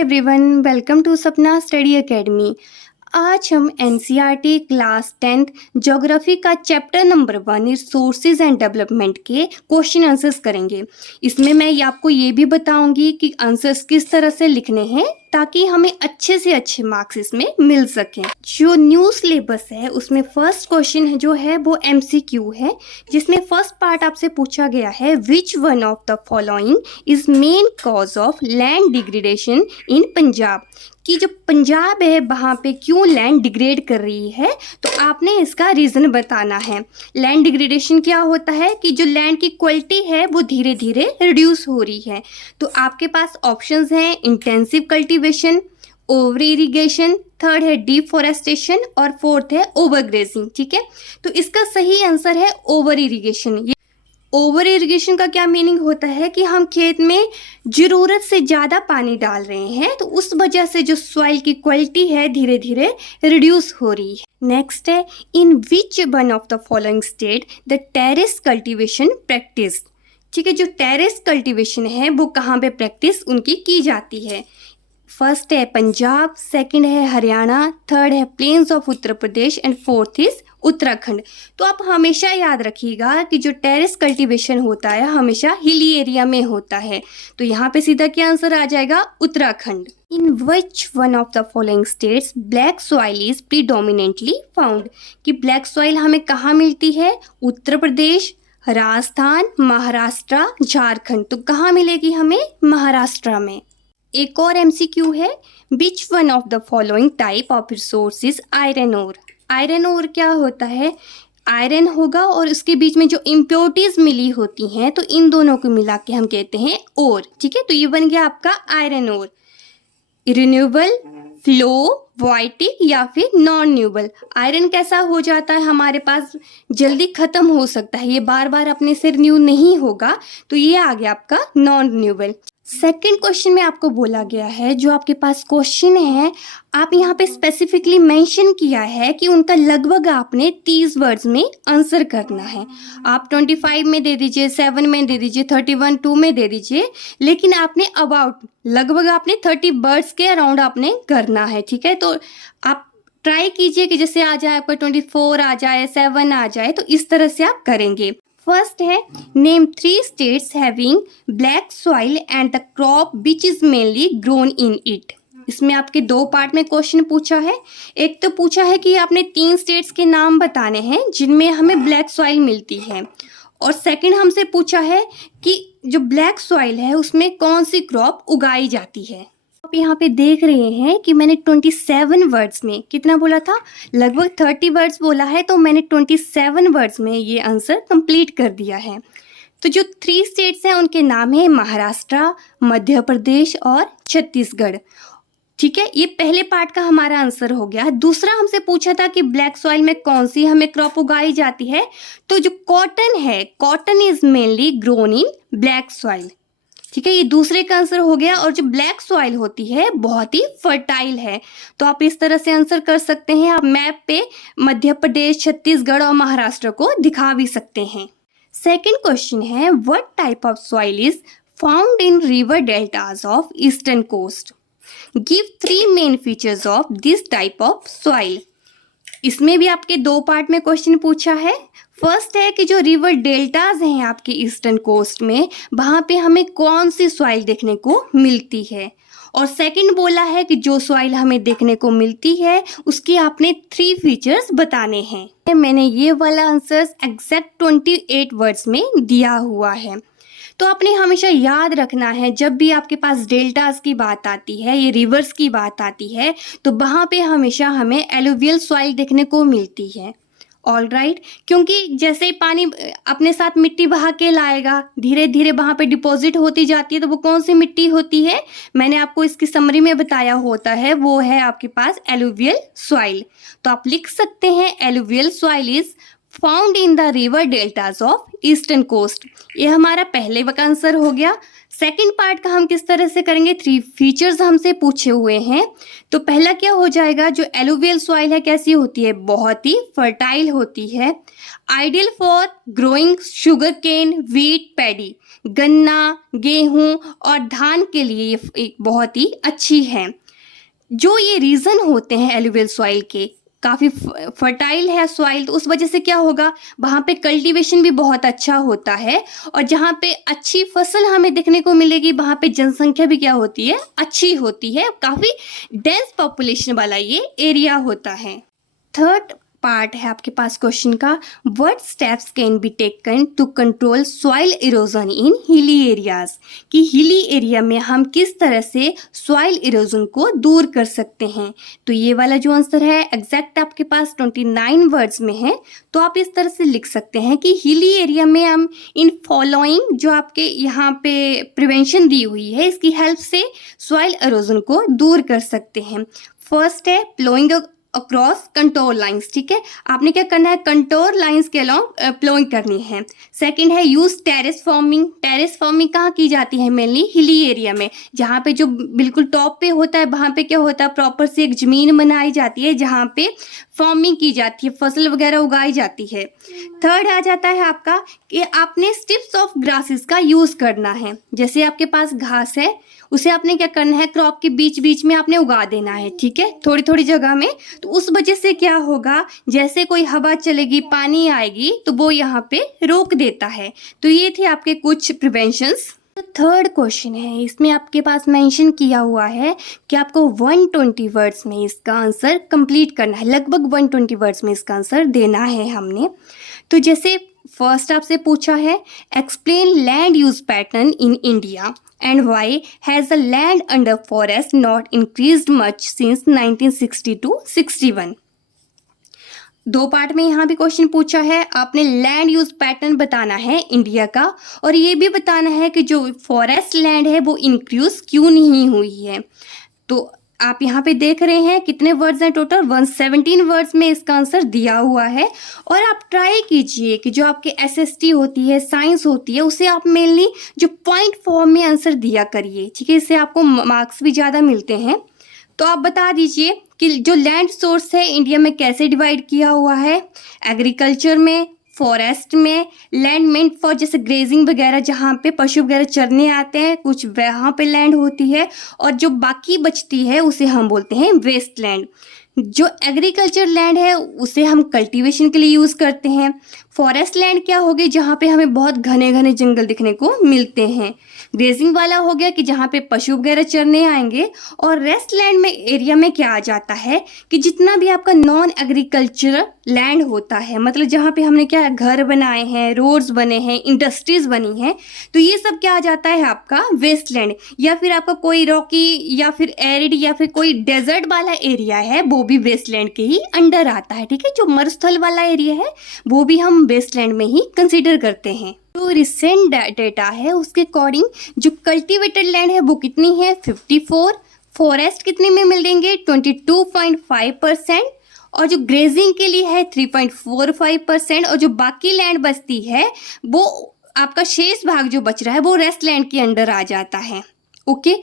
Everyone, welcome to सपना study academy. आज हम एनसीईआरटी क्लास 10th ज्योग्राफी का chapter number 1 resources and development के क्वेश्चन आंसर्स करेंगे। इसमें मैं आपको ये भी बताऊंगी कि आंसर्स किस तरह से लिखने हैं ताकि हमें अच्छे से अच्छे मार्क्स इसमें मिल सकें। जो न्यू सिलेबस है उसमें फर्स्ट क्वेश्चन जो है वो एमसीक्यू है, जिसमें फर्स्ट पार्ट आपसे पूछा गया है which one of the following is main cause of land degradation इन पंजाब। कि जो पंजाब है वहाँ पे क्यों लैंड डिग्रेड कर रही है, तो आपने इसका रीज़न बताना है। लैंड डिग्रेडेशन क्या होता है कि जो लैंड की क्वालिटी है वो धीरे धीरे रिड्यूस हो रही है। तो आपके पास ऑप्शंस हैं intensive cultivation, over irrigation, third है डिफॉरेस्टेशन और फोर्थ है ओवरग्रेजिंग। ठीक है, तो इसका सही आंसर है ओवर इरिगेशन। ओवर इरिगेशन का क्या मीनिंग होता है कि हम खेत में ज़रूरत से ज़्यादा पानी डाल रहे हैं, तो उस वजह से जो सॉइल की क्वालिटी है धीरे धीरे रिड्यूस हो रही है। नेक्स्ट है in which one of the following state the terrace cultivation practice. ठीक है, जो टेरेस कल्टीवेशन है वो कहाँ पे प्रैक्टिस उनकी की जाती है। फर्स्ट है पंजाब, सेकंड है हरियाणा, थर्ड है plains of Uttar Pradesh and fourth is Uttarakhand. तो आप हमेशा याद रखिएगा कि जो टेरेस कल्टीवेशन होता है हमेशा हिली एरिया में होता है। तो यहाँ पे सीधा क्या आंसर आ जाएगा, Uttarakhand. In which one of the following states black soil is predominantly found. कि ब्लैक सॉइल हमें कहाँ मिलती है, उत्तर प्रदेश, राजस्थान, महाराष्ट्र, झारखंड। तो कहाँ मिलेगी हमें, महाराष्ट्र में। एक और एमसीक्यू है which one of the following type of resource is iron ore. Iron ore क्या होता है, आयरन होगा और उसके बीच में जो इम्प्योरिटीज मिली होती हैं, तो इन दोनों को मिला के हम कहते हैं ओर। ठीक है, तो ये बन गया आपका iron ore. Renewable, flow, biotic या फिर नॉन न्यूएबल। आयरन कैसा हो जाता है, हमारे पास जल्दी खत्म हो सकता है, ये बार बार अपने से रिन्यू नहीं होगा, तो ये आ गया आपका नॉन रिन्यूएबल। सेकेंड क्वेश्चन में आपको बोला गया है, जो आपके पास क्वेश्चन है आप यहाँ पे स्पेसिफिकली मेंशन किया है कि उनका लगभग आपने 30 वर्ड्स में आंसर करना है। आप 25 में दे दीजिए, 7 में दे दीजिए, 31, 2 में दे दीजिए, लेकिन आपने अबाउट लगभग आपने 30 वर्ड्स के अराउंड आपने करना है। ठीक है, तो आप ट्राई कीजिए कि जैसे आ जाए आपका 24 आ जाए, 7 आ जाए, तो इस तरह से आप करेंगे। फर्स्ट है name 3 states having black soil and the crop which is mainly grown in it. इसमें आपके 2 पार्ट में क्वेश्चन पूछा है। एक तो पूछा है कि आपने 3 स्टेट्स के नाम बताने हैं जिनमें हमें ब्लैक सॉइल मिलती है, और सेकंड हमसे पूछा है कि जो ब्लैक सॉइल है उसमें कौन सी क्रॉप उगाई जाती है। आप यहाँ पे देख रहे हैं कि मैंने 27 वर्ड्स में कितना बोला था, लगभग 30 वर्ड्स बोला है, तो मैंने 27 वर्ड्स में ये आंसर कंप्लीट कर दिया है। तो जो 3 स्टेट्स हैं उनके नाम है महाराष्ट्र, मध्य प्रदेश और छत्तीसगढ़। ठीक है, ये पहले पार्ट का हमारा आंसर हो गया। दूसरा हमसे पूछा था कि ब्लैक सॉइल में कौन सी हमें क्रॉप उगाई जाती है, तो जो कॉटन है, cotton is mainly grown in black soil. ठीक है, ये दूसरे का आंसर हो गया। और जो ब्लैक सॉइल होती है बहुत ही फर्टाइल है, तो आप इस तरह से आंसर कर सकते हैं। आप मैप पे मध्य प्रदेश, छत्तीसगढ़ और महाराष्ट्र को दिखा भी सकते हैं। सेकंड क्वेश्चन है what type of soil is found in river deltas of eastern coast. Give 3 main features of this type of soil. इसमें भी आपके 2 पार्ट में क्वेश्चन पूछा है। फर्स्ट है कि जो रिवर डेल्टाज हैं आपके ईस्टर्न कोस्ट में, वहाँ पे हमें कौन सी सॉइल देखने को मिलती है, और सेकंड बोला है कि जो सॉइल हमें देखने को मिलती है उसकी आपने 3 फीचर्स बताने हैं। मैंने ये वाला आंसर्स एग्जैक्ट 28 वर्ड्स में दिया हुआ है। तो आपने हमेशा याद रखना है जब भी आपके पास डेल्टास की बात आती है, ये रिवर्स की बात आती है, तो वहाँ पे हमेशा हमें एलुवियल सॉइल देखने को मिलती है। ऑल राइट, क्योंकि जैसे ही पानी अपने साथ मिट्टी बहा के लाएगा, धीरे धीरे वहाँ पे डिपॉजिट होती जाती है, तो वो कौन सी मिट्टी होती है, मैंने आपको इसकी समरी में बताया होता है, वो है आपके पास एलुवियल सॉइल। तो आप लिख सकते हैं alluvial soil is found in the river deltas of eastern coast. ये हमारा पहले का आंसर हो गया। सेकंड पार्ट का हम किस तरह से करेंगे, 3 फीचर्स हमसे पूछे हुए हैं। तो पहला क्या हो जाएगा, जो एलुवियल सॉइल है कैसी होती है, बहुत ही फर्टाइल होती है, ideal for growing sugar cane, wheat, paddy, गन्ना, गेहूं और धान के लिए ये एक बहुत ही अच्छी है। जो ये रीज़न होते हैं एलुवियल सॉइल के, काफ़ी फर्टाइल है सॉइल, तो उस वजह से क्या होगा, वहाँ पे कल्टीवेशन भी बहुत अच्छा होता है, और जहाँ पे अच्छी फसल हमें देखने को मिलेगी वहाँ पे जनसंख्या भी क्या होती है, अच्छी होती है, काफ़ी डेंस पॉपुलेशन वाला ये एरिया होता है। थर्ड पार्ट है आपके पास क्वेश्चन का, what steps can be taken to control soil erosion in hilly areas, कि हिली एरिया में हम किस तरह से सॉइल इरोजन को दूर कर सकते हैं। तो ये वाला जो आंसर है एग्जैक्ट आपके पास 29 वर्ड्स में है। तो आप इस तरह से लिख सकते हैं कि हिली एरिया में हम इन फॉलोइंग जो आपके यहाँ पे प्रिवेंशन दी हुई है इसकी हेल्प से सॉइल इरोजन को दूर कर सकते हैं। फर्स्ट है प्लोइंग अक्रॉस कंटोर लाइंस, ठीक है, आपने क्या करना है, कंटोर लाइंस के अलोंग प्लोइंग करनी है। सेकंड है use terrace farming, terrace farming कहाँ की जाती है, मेनली हिली एरिया में, जहाँ पे जो बिल्कुल टॉप पे होता है वहाँ पे क्या होता है, प्रॉपर से एक जमीन बनाई जाती है जहाँ पे फार्मिंग की जाती है, फसल वगैरह उगाई जाती है। थर्ड आ जाता है आपका कि आपने स्ट्रिप्स ऑफ ग्रासेस का यूज करना है, जैसे आपके पास घास है उसे आपने क्या करना है, क्रॉप के बीच बीच में आपने उगा देना है, ठीक है, थोड़ी थोड़ी जगह में। तो उस वजह से क्या होगा, जैसे कोई हवा चलेगी, पानी आएगी तो वो यहाँ पे रोक देता है। तो ये थे आपके कुछ प्रिवेंशंस। थर्ड क्वेश्चन है, इसमें आपके पास मेंशन किया हुआ है कि आपको 120 वर्ड्स में इसका आंसर कंप्लीट करना है, लगभग 120 वर्ड्स में इसका आंसर देना है हमने। तो जैसे फर्स्ट आपसे पूछा है, explain land use pattern in India and why has the land under forest not increased much since 1960 to 61। दो पार्ट में यहाँ भी क्वेश्चन पूछा है, आपने लैंड यूज पैटर्न बताना है इंडिया का, और ये भी बताना है कि जो फॉरेस्ट लैंड है वो इंक्रीज क्यों नहीं हुई है। तो आप यहाँ पे देख रहे हैं कितने वर्ड्स हैं, टोटल 117 वर्ड्स में इसका आंसर दिया हुआ है। और आप ट्राई कीजिए कि जो आपके एसएसटी होती है, साइंस होती है, उसे आप मेनली जो पॉइंट फॉर्म में आंसर दिया करिए, ठीक है, इससे आपको मार्क्स भी ज़्यादा मिलते हैं। तो आप बता दीजिए कि जो लैंड सोर्स है इंडिया में कैसे डिवाइड किया हुआ है, एग्रीकल्चर में, फॉरेस्ट में, लैंड मेंट फॉर जैसे ग्रेजिंग वगैरह जहाँ पे पशु वगैरह चरने आते हैं, कुछ वहाँ पे लैंड होती है, और जो बाकी बचती है उसे हम बोलते हैं वेस्ट लैंड। जो एग्रीकल्चर लैंड है उसे हम कल्टीवेशन के लिए यूज़ करते हैं। फॉरेस्ट लैंड क्या होगी, जहाँ पे हमें बहुत घने घने जंगल दिखने को मिलते हैं। ग्रेजिंग वाला हो गया कि जहाँ पे पशु वगैरह चरने आएंगे। और रेस्ट लैंड में एरिया में क्या आ जाता है कि जितना भी आपका नॉन एग्रीकल्चरल लैंड होता है, मतलब जहाँ पे हमने क्या घर बनाए हैं, रोड्स बने हैं, इंडस्ट्रीज बनी हैं, तो ये सब क्या आ जाता है आपका वेस्ट लैंड। या फिर आपका कोई रॉकी या फिर एरिड या फिर कोई डेजर्ट वाला एरिया है, वो भी वेस्ट लैंड के ही अंडर आता है, ठीक है। जो मरुस्थल वाला एरिया है वो भी हम वेस्ट लैंड में ही कंसिडर करते हैं। जो रिसेंट डेटा है उसके अकॉर्डिंग जो कल्टीवेटेड लैंड है वो कितनी है, 54, फॉरेस्ट कितने में मिलेंगे, 22.5%, और जो ग्रेजिंग के लिए है 3.45%, और जो बाकी लैंड बचती है वो आपका शेष भाग जो बच रहा है वो रेस्ट लैंड के अंडर आ जाता है। ओके,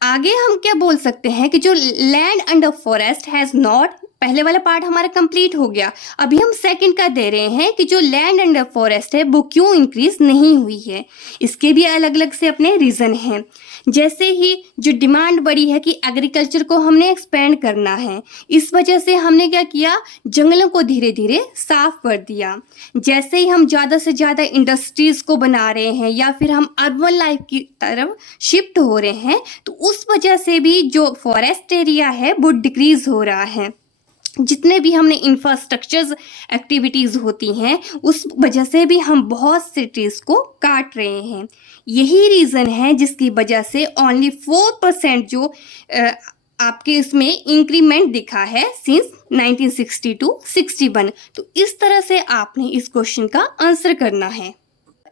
आगे हम क्या बोल सकते हैं कि जो land under forest has not, पहले वाला पार्ट हमारा कंप्लीट हो गया, अभी हम सेकंड का दे रहे हैं कि जो लैंड अंडर फॉरेस्ट है वो क्यों इंक्रीज नहीं हुई है। इसके भी अलग अलग से अपने रीजन हैं। जैसे ही जो डिमांड बढ़ी है कि एग्रीकल्चर को हमने एक्सपेंड करना है, इस वजह से हमने क्या किया, जंगलों को धीरे धीरे साफ कर दिया। जैसे ही हम ज़्यादा से ज़्यादा इंडस्ट्रीज को बना रहे हैं या फिर हम अर्बन लाइफ की तरफ शिफ्ट हो रहे हैं, तो उस वजह से भी जो फॉरेस्ट एरिया है वो डिक्रीज हो रहा है। जितने भी हमने इंफ्रास्ट्रक्चर्स एक्टिविटीज़ होती हैं उस वजह से भी हम बहुत से ट्रीज को काट रहे हैं। यही रीज़न है जिसकी वजह से ओनली 4% जो आपके इसमें इंक्रीमेंट दिखा है सिंस 1960 to 61। तो इस तरह से आपने इस क्वेश्चन का आंसर करना है।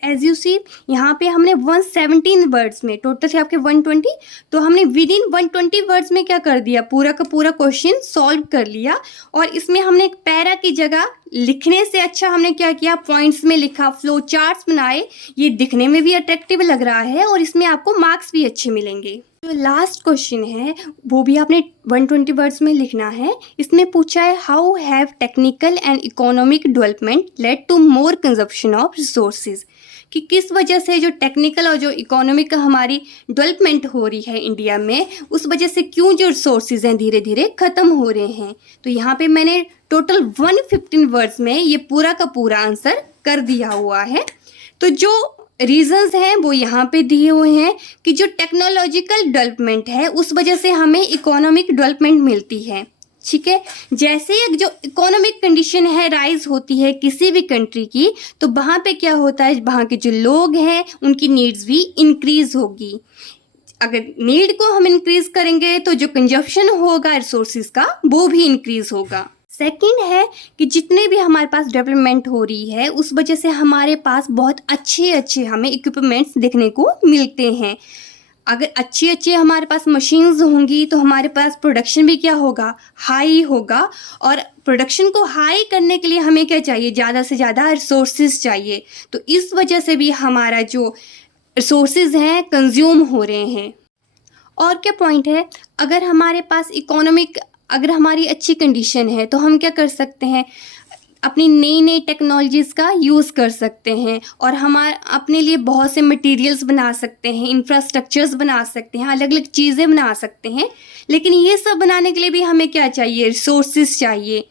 एज यू सी यहाँ पे हमने 117 वर्ड्स में, टोटल थे आपके 120, तो हमने विद इन 120 वर्ड्स में क्या कर दिया, पूरा का पूरा क्वेश्चन सॉल्व कर लिया। और इसमें हमने एक पैरा की जगह लिखने से अच्छा हमने क्या किया, पॉइंट्स में लिखा, फ्लो चार्ट्स बनाए, ये दिखने में भी अट्रैक्टिव लग रहा है और इसमें आपको मार्क्स भी अच्छे मिलेंगे। जो लास्ट क्वेश्चन है वो भी आपने 120 वर्ड्स में लिखना है। इसमें पूछा है how have technical and economic development led to more consumption of resources, कि किस वजह से जो टेक्निकल और जो इकोनॉमिक हमारी डेवलपमेंट हो रही है इंडिया में, उस वजह से क्यों जो रिसोर्सेज हैं धीरे धीरे ख़त्म हो रहे हैं। तो यहाँ पे मैंने टोटल 115 वर्ड्स में ये पूरा का पूरा आंसर कर दिया हुआ है। तो जो रीजंस हैं वो यहाँ पे दिए हुए हैं कि जो टेक्नोलॉजिकल डेवलपमेंट है उस वजह से हमें इकोनॉमिक डेवलपमेंट मिलती है। ठीक है, जैसे एक जो इकोनॉमिक कंडीशन है राइज होती है किसी भी कंट्री की, तो वहाँ पे क्या होता है, वहाँ के जो लोग हैं उनकी नीड्स भी इंक्रीज होगी। अगर नीड को हम इंक्रीज करेंगे तो जो कंजप्शन होगा रिसोर्सेज का वो भी इंक्रीज होगा। सेकंड है कि जितने भी हमारे पास डेवलपमेंट हो रही है उस वजह से हमारे पास बहुत अच्छे अच्छे हमें इक्विपमेंट्स देखने को मिलते हैं। अगर अच्छी अच्छी हमारे पास मशीन्स होंगी तो हमारे पास प्रोडक्शन भी क्या होगा, हाई होगा। और प्रोडक्शन को हाई करने के लिए हमें क्या चाहिए, ज़्यादा से ज़्यादा रिसोर्सेज चाहिए। तो इस वजह से भी हमारा जो रिसोर्सेज हैं कंज्यूम हो रहे हैं। और क्या पॉइंट है, अगर हमारे पास इकोनॉमिक, अगर हमारी अच्छी कंडीशन है तो हम क्या कर सकते हैं, अपनी नई नई टेक्नोलॉजीज़ का यूज़ कर सकते हैं और हमारे अपने लिए बहुत से मटेरियल्स बना सकते हैं, इंफ्रास्ट्रक्चर्स बना सकते हैं, अलग अलग चीज़ें बना सकते हैं। लेकिन ये सब बनाने के लिए भी हमें क्या चाहिए, रिसोर्सेज चाहिए।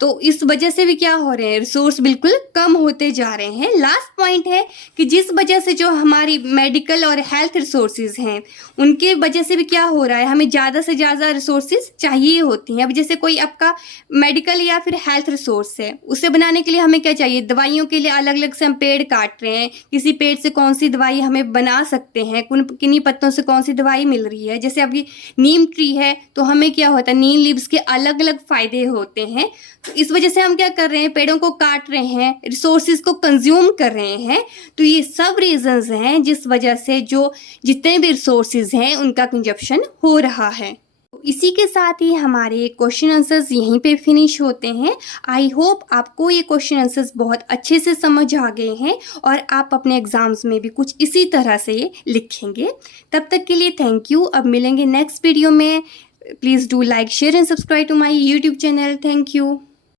तो इस वजह से भी क्या हो रहे हैं, रिसोर्स बिल्कुल कम होते जा रहे हैं। लास्ट पॉइंट है कि जिस वजह से जो हमारी मेडिकल और हेल्थ रिसोर्सेज हैं उनके वजह से भी क्या हो रहा है, हमें ज़्यादा से ज़्यादा रिसोर्सेज चाहिए होती हैं। अब जैसे कोई आपका मेडिकल या फिर हेल्थ रिसोर्स है, उसे बनाने के लिए हमें क्या चाहिए, दवाइयों के लिए अलग अलग से हम पेड़ काट रहे हैं, किसी पेड़ से कौन सी दवाई हमें बना सकते हैं, किन्हीं पत्तों से कौन सी दवाई मिल रही है। जैसे अभी नीम ट्री है तो हमें क्या होता है, नीम लीव्स के अलग अलग फ़ायदे होते हैं। तो इस वजह से हम क्या कर रहे हैं, पेड़ों को काट रहे हैं, रिसोर्सेज को कंज्यूम कर रहे हैं। तो ये सब रीजंस हैं जिस वजह से जो जितने भी रिसोर्सेज हैं उनका कंजप्शन हो रहा है। इसी के साथ ही हमारे क्वेश्चन आंसर्स यहीं पे फिनिश होते हैं। आई होप आपको ये क्वेश्चन आंसर्स बहुत अच्छे से समझ आ गए हैं और आप अपने एग्जाम्स में भी कुछ इसी तरह से लिखेंगे। तब तक के लिए थैंक यू। अब मिलेंगे नेक्स्ट वीडियो में। Please do like, share and subscribe to my YouTube channel. Thank you.